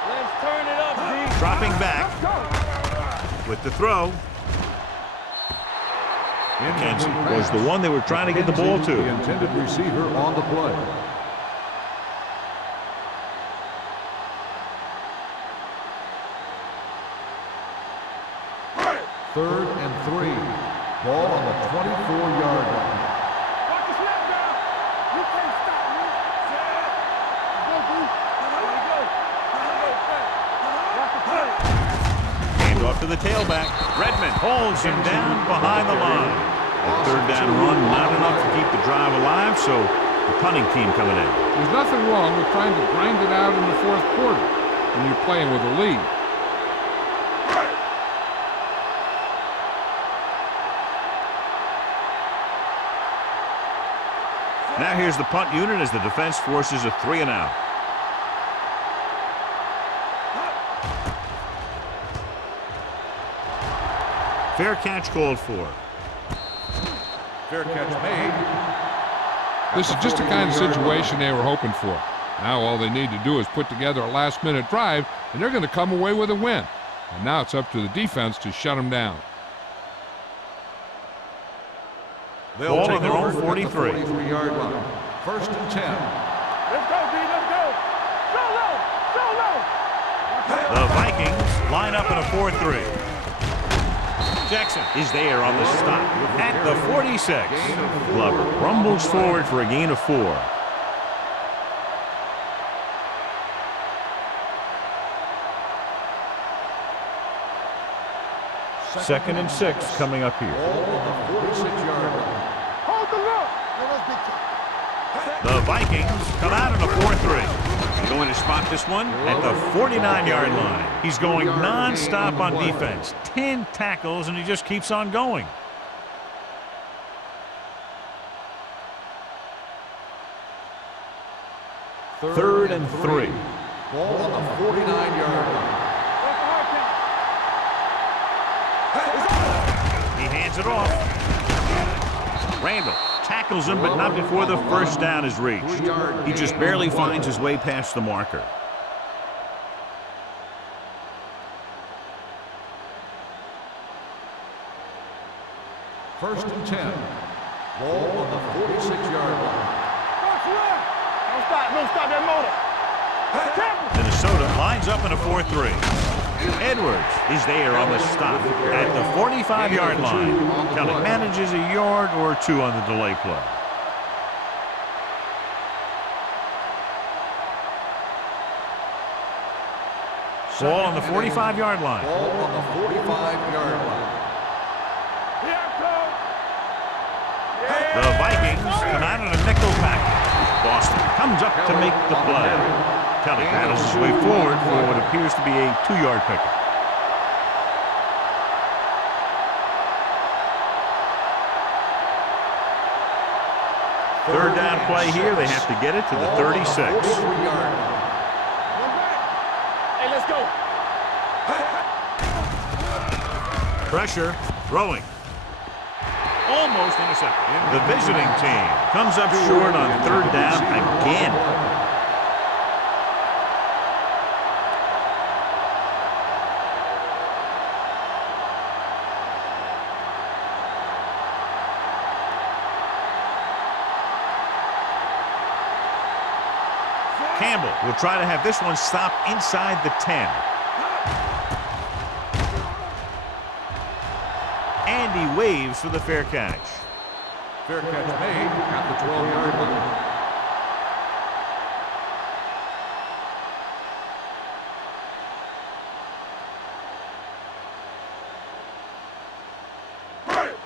Let's turn it up, D. Dropping back with the throw. McKenzie was the one they were trying to get the ball to. The intended receiver on the play. Third and 3. Ball on the 24-yard line. Watch the snap down. You can't stop me. Go, D. There we go. Watch the play. Hand off to the tailback. Redmond holds him down behind the line. The third down run not enough to keep the drive alive, so the punting team coming in. There's nothing wrong with trying to grind it out in the fourth quarter when you're playing with a lead. Now here's the punt unit as the defense forces a 3-and-out. Fair catch called for. Fair catch made. This is just the kind of situation they were hoping for. Now all they need to do is put together a last-minute drive, and they're going to come away with a win. And now it's up to the defense to shut them down. They'll Ball take on their over own at the 43. 43-yard line. 1st and 10. Let's go, D. Let's go. Go low. Go low. The Vikings line up in a 4-3. Jackson is there on the stop at the 46. Glover rumbles forward for a gain of 4. Second and 6 coming up here. Ball on the 46-yard line. Hold the look. The Vikings come out in a 4-3. Going to spot this one at the 49-yard line. He's going non-stop on defense. 10 tackles, and he just keeps on going. Third and 3. Ball on the 49-yard line. He hands it off. Randall tackles him, but not before the first down is reached. He just barely finds his way past the marker. First and 10. Ball on the 46-yard line. Don't stop that motor. Minnesota lines up in a 4-3. Edwards is there on the stop at the 45-yard line. Kelly manages a yard or 2 on the delay play. Ball on the 45-yard line. Ball on the 45-yard line. Here I come. The Vikings come out in a nickel package. Boston comes up to make the play. Kelly battles his way forward for what appears to be a 2-yard pickup. Third down play here. They have to get it to the 36. Hey, let's go. Pressure, throwing. Almost intercepted. The visiting team comes up short on third down again. Campbell will try to have this one stop inside the 10. And he waves for the fair catch. Fair catch made at the 12-yard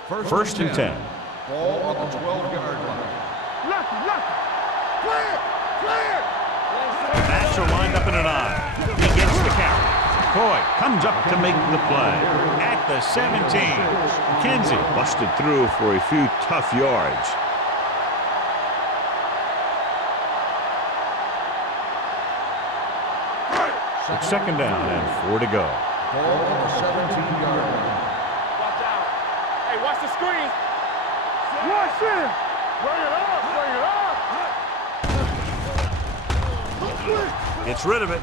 line. First and 10. Ball on the 12-yard line. Lucky. Clear. Backs are lined up in an I. He gets the carry. Coy comes up to make the play at the 17. McKenzie busted through for a few tough yards. It's second down and 4 to go. Ball on the 17-yard line. Watch out. Hey, watch the screen. Watch it. Bring it up. Gets rid of it.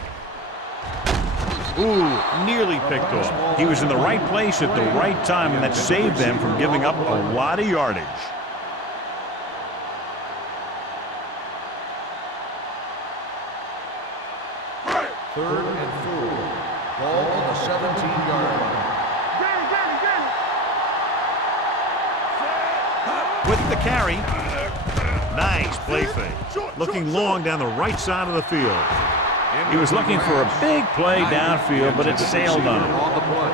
Ooh, nearly picked off. He was in the right place at the right time, and that saved them from giving up a lot of yardage. Third and 4. Ball on the 17-yard line. With the carry. Nice play fake. Looking long down the right side of the field. He was looking for a big play downfield, but it sailed on him. On the play.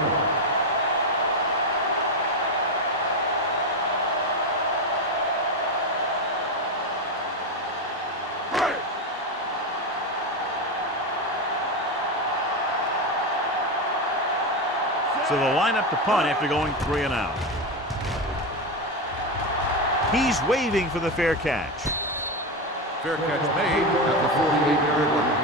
So they'll line up to punt after going 3 and out. He's waving for the fair catch. Fair catch made at the 48-yard line.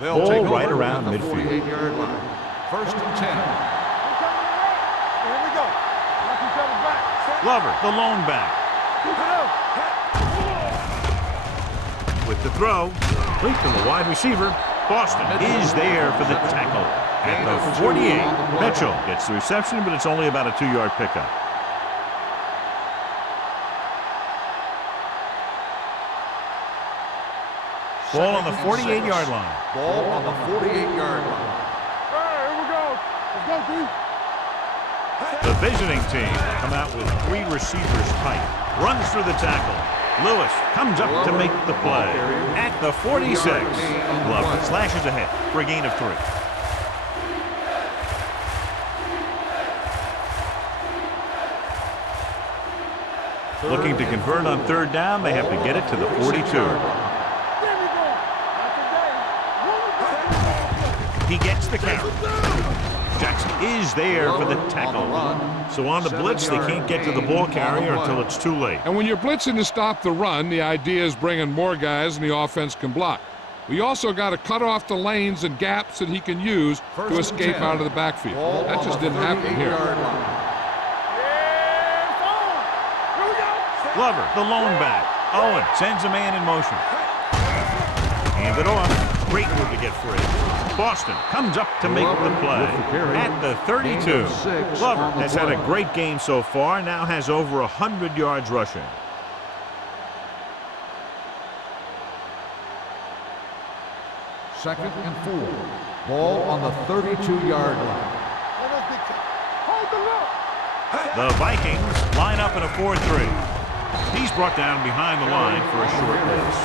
They'll Ball take right over around at the midfield. 48-yard line. 1st and 10. Here we go. Knock each other back. Glover, the lone back. Keep it up. With the throw, complete to the wide receiver. Boston is there for the tackle. At the 48, Mitchell gets the reception, but it's only about a 2-yard pickup. Ball on the 48-yard line. Ball on the 48-yard line. Hey, here we go. Let's go, D. The visiting team come out with 3 receivers tight. Runs through the tackle. Lewis comes up to make the play. At the 46, Glover slashes ahead for a gain of 3. Looking to convert on 3rd down, they have to get it to the 42. There we go. Not today. He gets the carry. Jackson is there for the tackle. So on the blitz, they can't get to the ball carrier until it's too late. And when you're blitzing to stop the run, the idea is bringing more guys and the offense can block. We also got to cut off the lanes and gaps that he can use to escape out of the backfield. That just didn't happen here. Glover, the lone back. Owen sends a man in motion. Hand it off. Great move to get free. Boston comes up to make the play. At the 32, Glover has had a great game so far, now has over 100 yards rushing. Second and 4. Ball on the 32-yard line. Hold the look. The Vikings line up in a 4-3. He's brought down behind the line for a short pass.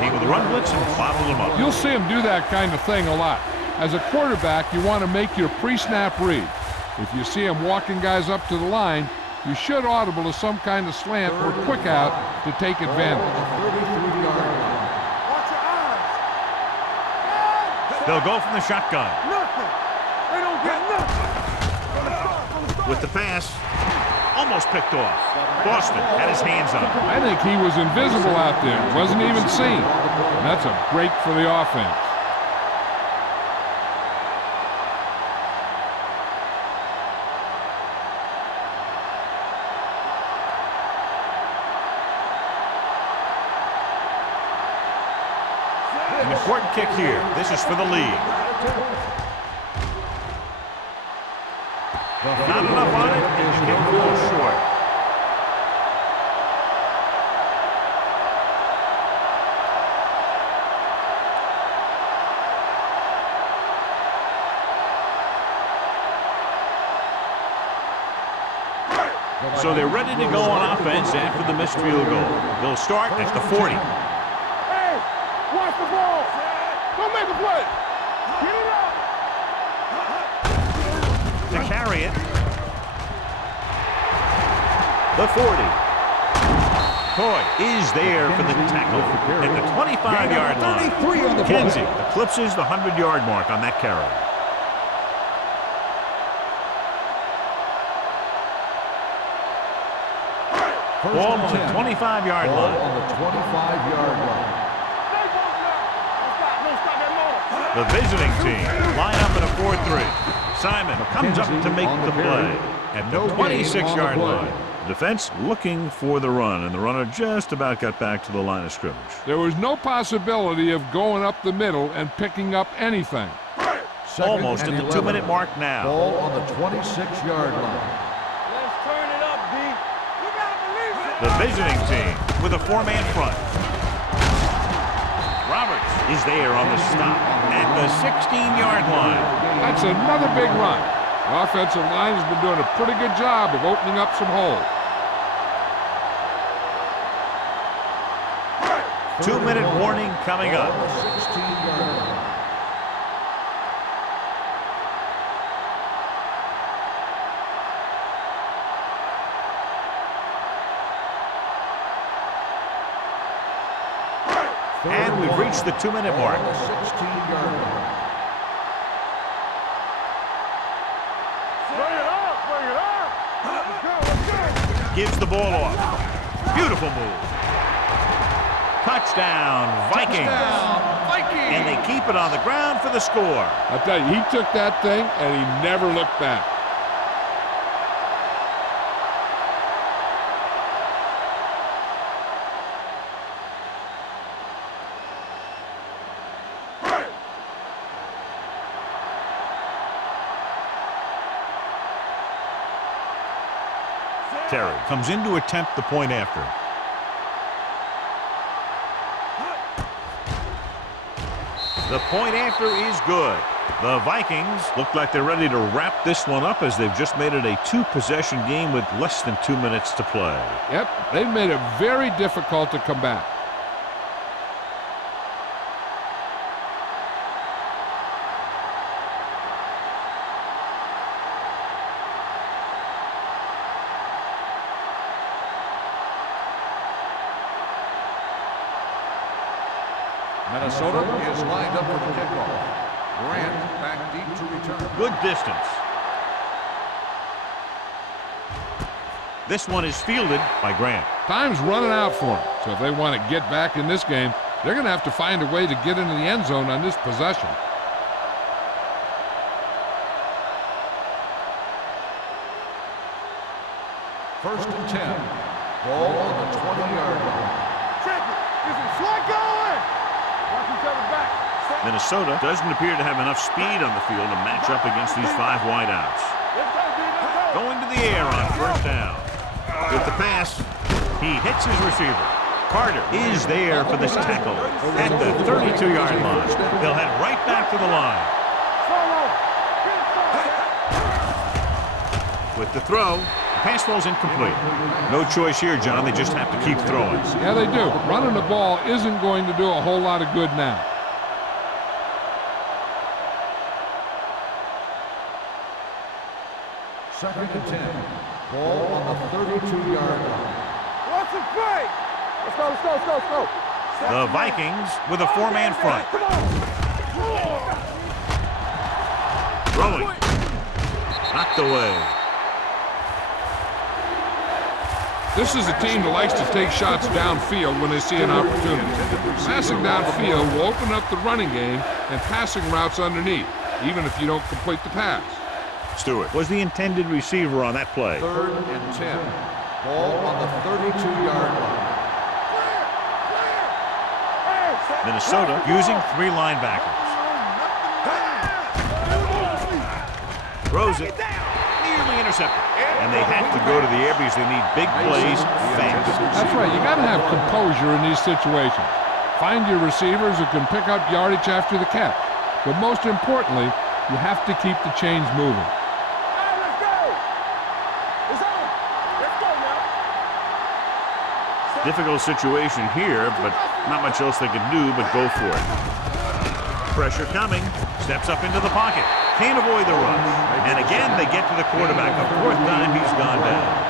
Came with a run blitz and bottled him up. You'll see him do that kind of thing a lot. As a quarterback, you want to make your pre-snap read. If you see him walking guys up to the line, you should audible to some kind of slant or quick out to take advantage. Watch your eyes. They'll go from the shotgun. Nothing. They don't get nothing. From the start. With the pass, almost picked off. Boston had his hands on him. I think he was invisible out there. Wasn't even seen. And that's a break for the offense. An important kick here. This is for the lead. Not enough on it, and the kick falls short. So they're ready to go on offense after the missed field goal. They'll start at the 40. Hey, watch the ball. Don't make a play. Get it up. To carry it. The 40. Toy is there for the tackle at the 25-yard line. Kenzie eclipses the 100-yard mark on that carry. Ball on the 25-yard line. On the 25-yard line. The visiting team line up in a 4-3. Simon comes up to make the play at the 26-yard line. Defense looking for the run, and the runner just about got back to the line of scrimmage. There was no possibility of going up the middle and picking up anything. Almost at the 2-minute mark now. Ball on the 26-yard line. Let's turn it up, D. You gotta believe it. The visiting team with a 4-man front. Roberts is there on the stop at the 16-yard line. That's another big run. The offensive line has been doing a pretty good job of opening up some holes. 2-minute warning coming up. 16-yard line. And we've reached the 2-minute mark. Ball on the 16-yard line. Bring it up, bring it up. Let's go, let's go. Gives the ball off. Beautiful move. Touchdown, Vikings. Touchdown, Vikings! And they keep it on the ground for the score. I tell you, he took that thing and he never looked back. Terry comes in to attempt the point after. The point after is good. The Vikings look like they're ready to wrap this one up as they've just made it a 2-possession game with less than 2 minutes to play. Yep, they've made it very difficult to come back. Minnesota is lined up for the kickoff. Grant back deep to return. Good distance. This one is fielded by Grant. Time's running out for them, so if they want to get back in this game, they're going to have to find a way to get into the end zone on this possession. First and 10. Ball on the 20-yard line. Check it. Get some slack going. Watch each other back. Minnesota doesn't appear to have enough speed on the field to match up against these 5 wideouts. Let's go, D, let's go. Going to the air on first down. With the pass, he hits his receiver. Carter is there for this tackle at the 32-yard line. They'll head right back to the line. With the throw, the pass falls incomplete. No choice here, John. They just have to keep throwing. Yeah, they do. Running the ball isn't going to do a whole lot of good now. Second and 10. Ball on the 32-yard line. What's the play? Let's go, let's go, let's go, let's go. The Vikings with a 4-man front. Come on. Throwing. Knocked away. This is a team that likes to take shots downfield when they see an opportunity. Passing downfield will open up the running game and passing routes underneath, even if you don't complete the pass. Stewart was the intended receiver on that play. Third and 10. Ball on the 32-yard line. Minnesota using 3 linebackers. Throws it. Nearly intercepted. And they have to go to the air because they need big plays fast. That's right. You got to have composure in these situations. Find your receivers who can pick up yardage after the catch. But most importantly, you have to keep the chains moving. Let's go. It's on. Let's go now. Difficult situation here, but not much else they can do but go for it. Pressure coming. Steps up into the pocket. Can't avoid the run. And again, they get to the quarterback. A 4th time, he's gone down.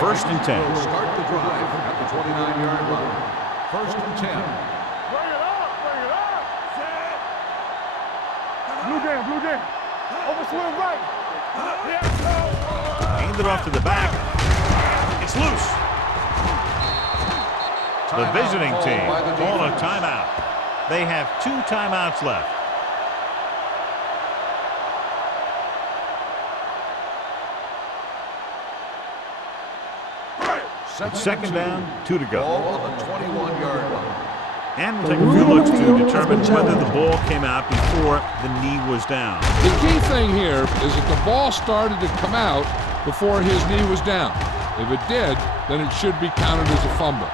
First and 10. Will start the drive at the 29-yard line. First and 10. Bring it up, bring it up. Set. Blue down, blue down. Over swing right. Yeah, go. Hand it off to the back. It's loose. The visiting team calling a timeout. They have 2 timeouts left. Second down, 2 to go. Ball on the 21-yard line. And we'll take a few looks to determine whether the ball came out before the knee was down. The key thing here is that the ball started to come out before his knee was down. If it did, then it should be counted as a fumble.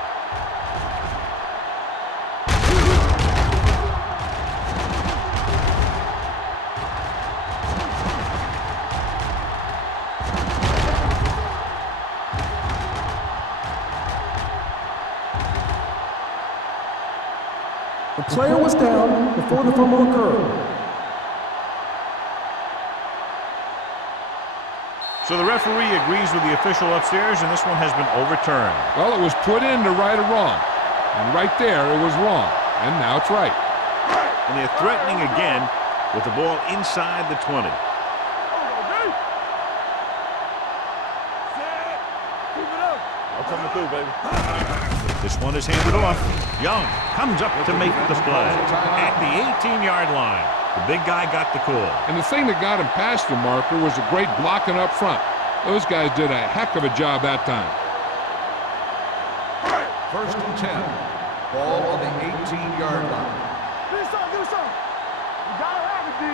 The player was down before the fumble occurred. So the referee agrees with the official upstairs, and this one has been overturned. Well, it was put in to right a wrong. And right there, it was wrong. And now it's right. And they're threatening again with the ball inside the 20. Coming through, baby. This one is handed off. Young comes up to make the play at the 18-yard line. The big guy got the call. And the thing that got him past the marker was a great blocking up front. Those guys did a heck of a job that time. 1st and 10. Ball on the 18-yard line. Do something, do something. You gotta have it, D.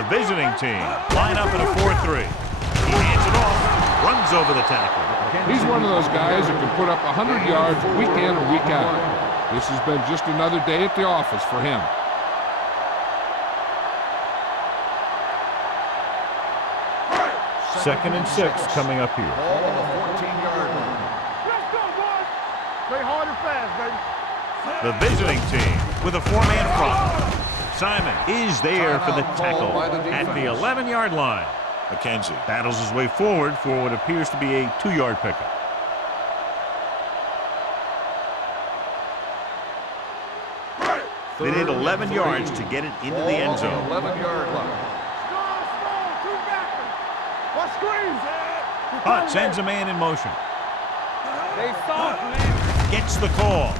The visiting team line up in a 4-3. He hands it off, runs over the tackle. He's one of those guys who can put up 100 yards week in and week out. This has been just another day at the office for him. Second and 6 coming up here. Ball on the 14-yard line. Let's go, boys. Play hard and fast, baby. The visiting team with a 4-man front. Simon is there for the tackle at the 11-yard line. McKenzie battles his way forward for what appears to be a 2-yard pickup. They need 11 yards to get it into the end zone. 11-yard line. Strong, two backers. What screens? Hunt sends a man in motion. They soft, man. Gets the call.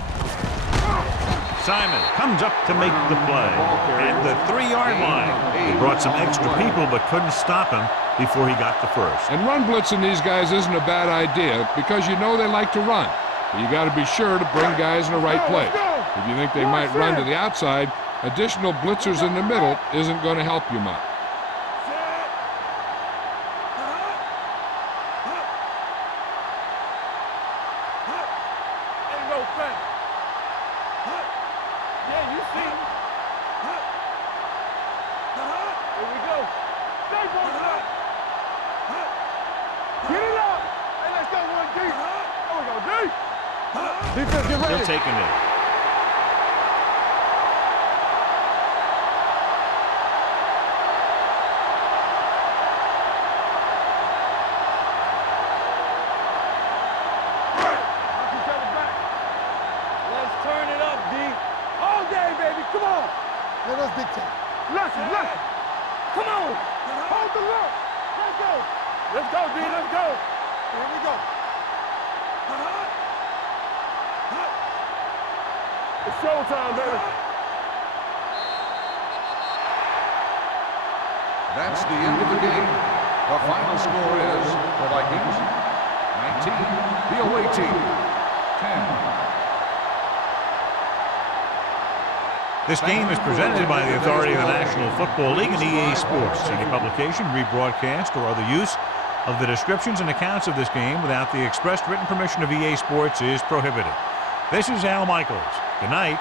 Simon comes up to make the play at the 3-yard line. He brought some extra people but couldn't stop him before he got the first. And run blitzing these guys isn't a bad idea because you know they like to run. But you got to be sure to bring guys in the right place. If you think they might run to the outside, additional blitzers in the middle isn't going to help you much. Ain't no thing. Yeah, you see. Here we go. Stay both up. Get it up. Hey, let's go one deep. There we go, deep. Defense, get ready. He'll take a knee. Knock each other back. Let's turn it up, D. All day, baby. Come on. Let us dictate. Listen. Come on. Hold the look. Let's go. Let's go, D. Let's go. Here we go. It's showtime, baby. That's the end of the game. The final score is the Vikings 19, the away team 10. This game is presented by the authority of the National Football League and EA Sports. Any publication, rebroadcast, or other use of the descriptions and accounts of this game without the expressed written permission of EA Sports is prohibited. This is Al Michaels. Good night.